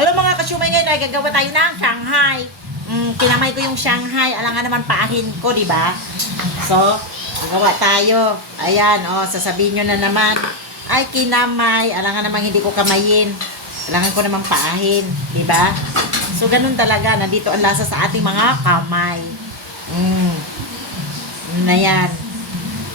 Hello mga kasyumay, ngayon ay gagawa tayo ng Shanghai. Kinamay ko yung Shanghai. Alangan naman paahin ko, di ba? So, gagawa tayo. Ayan, oh, sasabihin nyo na naman. Ay, kinamay. Alangan naman hindi ko kamayin. Alangan ko naman paahin, di ba? So, ganun talaga. Nandito ang lasa sa ating mga kamay. Na yan.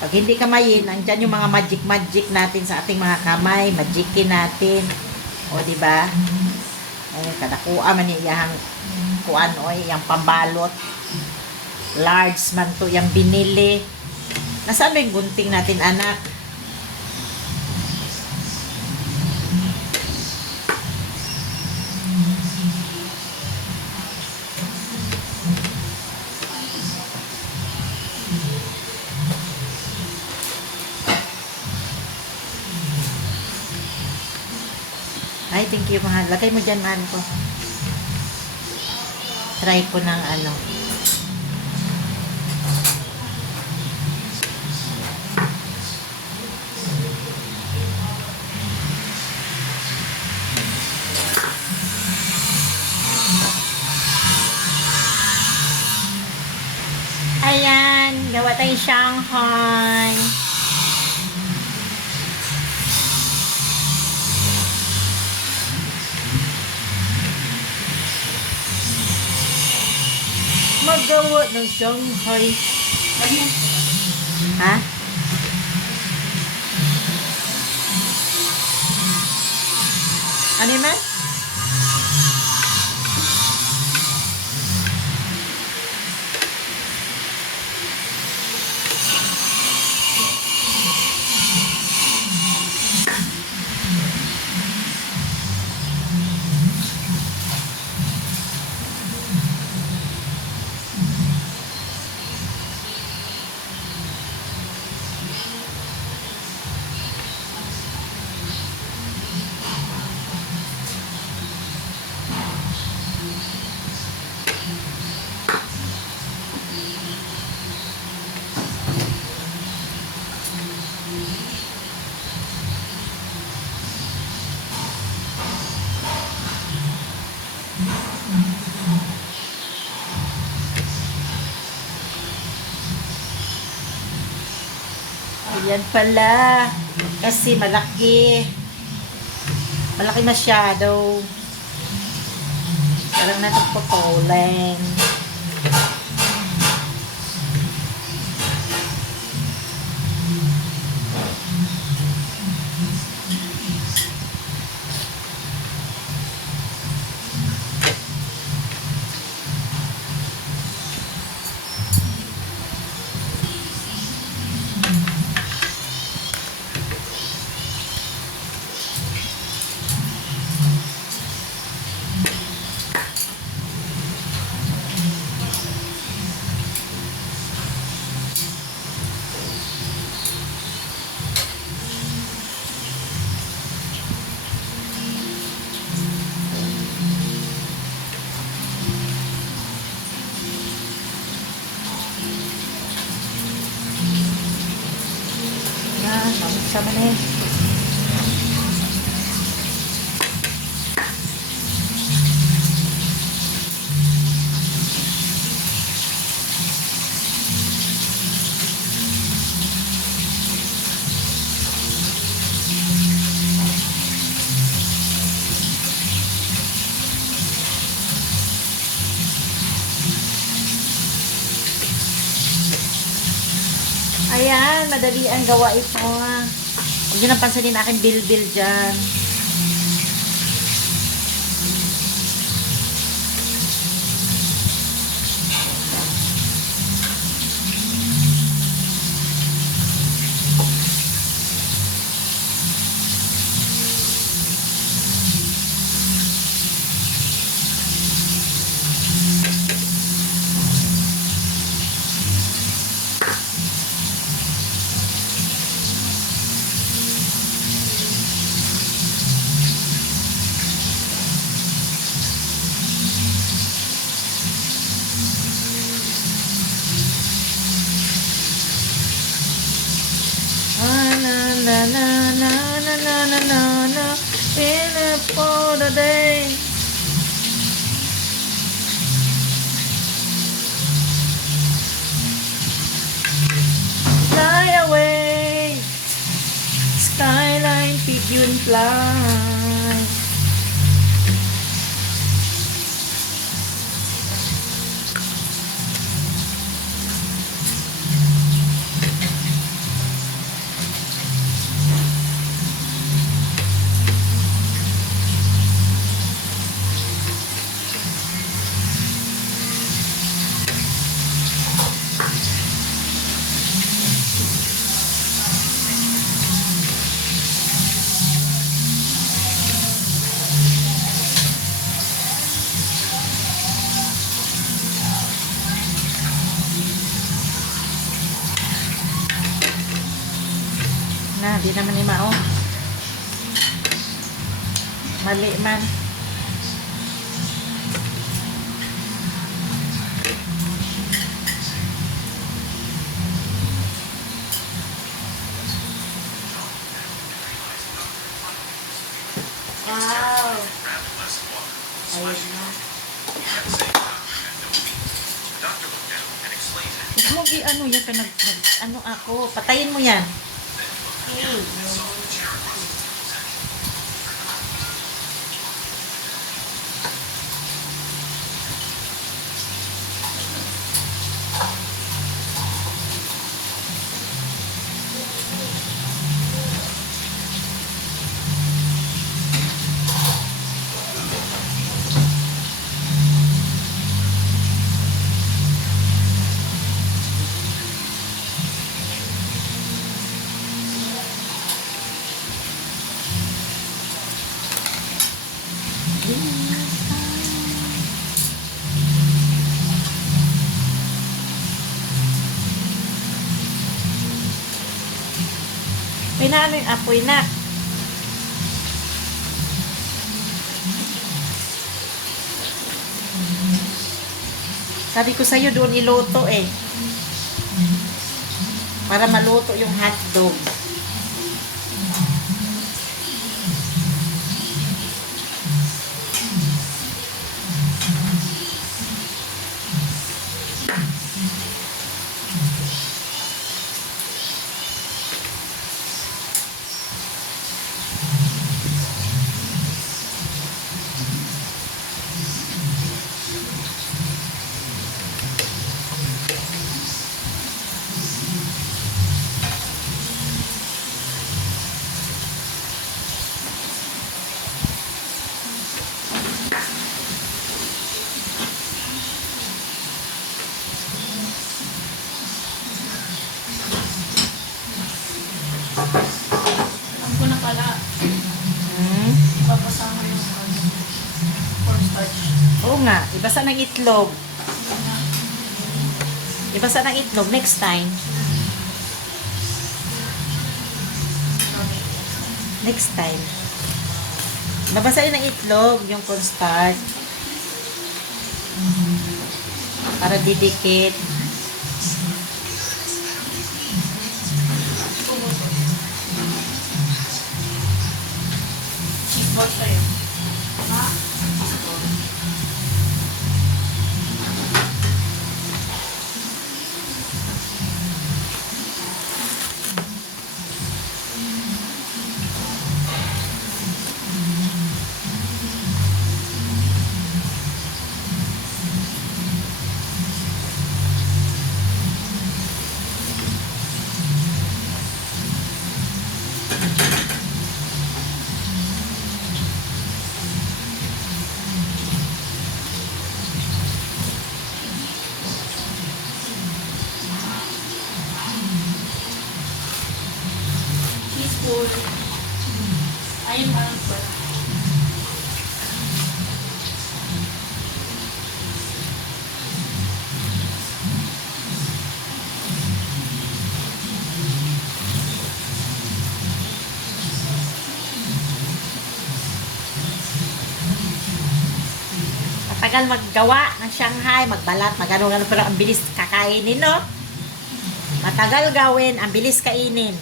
Pag hindi kamayin, andyan yung mga magic natin sa ating mga kamay. Magikin natin. O, di ba? Ay, kadakua man iyang kuan o iyang pambalot. Large man to yung binili. Nasaan ba yung gunting natin, anak? Ay, thank you mahal. Lagay mo dyan, mahal ko. Try ko ng ano. Ayan, gawa tayong Shanghai. Magawa ng Shanghai. Ha? Ano yun, man? Ayan pala. Kasi malaki. Malaki masyado. Parang natagpapuleng. Sama na yun. Ayan, madali ang gawa ito. Huwag nyo nang pansinin aking bilbil dyan. na na na na na na na na in it for the day. Yun fly. Na, di naman ni Mao. Mali man. Wow. Ayun na. Huwag mo ano yan, ano ako, patayin mo yan. Pinano yung apoy na? Sabi ko sa'yo doon iluto eh. Para maluto yung hotdog. Alam ko na pala, papasama yung cornstarch. Oo nga, ibasa ng itlog. Ibasa ng itlog next time. Next time. Babasahin ng itlog yung cornstarch. Para didikit. Cheese balls tayo. Ha? Cheese ball. Ayun parang po. Matagal maggawa ng Shanghai, magbalat, magano-gano, pero ang bilis kakainin, no? Matagal gawin, ang bilis kainin.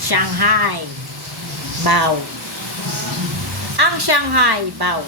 Shanghai. Bao. Ang Shanghai, bao.